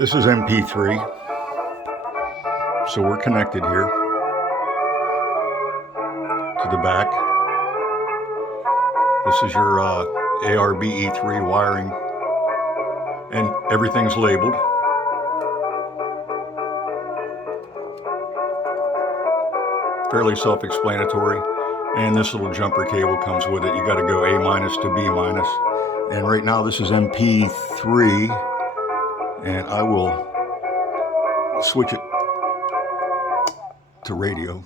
This is MP3, so we're connected here to the back. This is your ARBE3 wiring, and everything's labeled. Fairly self-explanatory, and this little jumper cable comes with it. You got to go A- to B-, and right now this is MP3, and I will switch it to radio.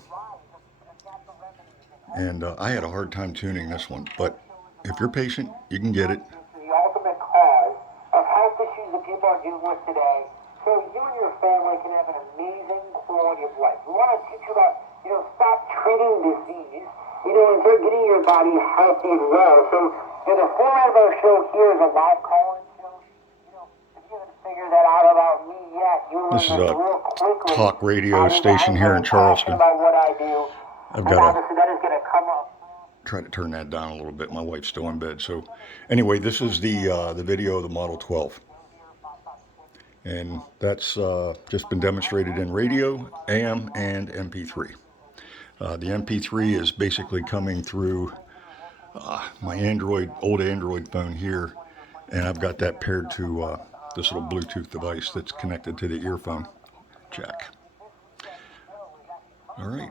And I had a hard time tuning this one, but if you're patient, you can get it. The ultimate cause of health issues that people are dealing with today, so you and your family can have an amazing quality of life. We want to teach you about, stop treating disease, and start getting your body healthy and well. So, the format of our show here is a live call-in show. If you haven't figured that out about me yet, This is a talk radio station here in Charleston. About what I do. I've got to that is going to come up. Try to turn that down a little bit. My wife's still in bed. So anyway, this is the video of the Model 12. And that's just been demonstrated in radio, AM, and MP3. The MP3 is basically coming through my old Android phone here. And I've got that paired to this little Bluetooth device that's connected to the earphone jack. All right.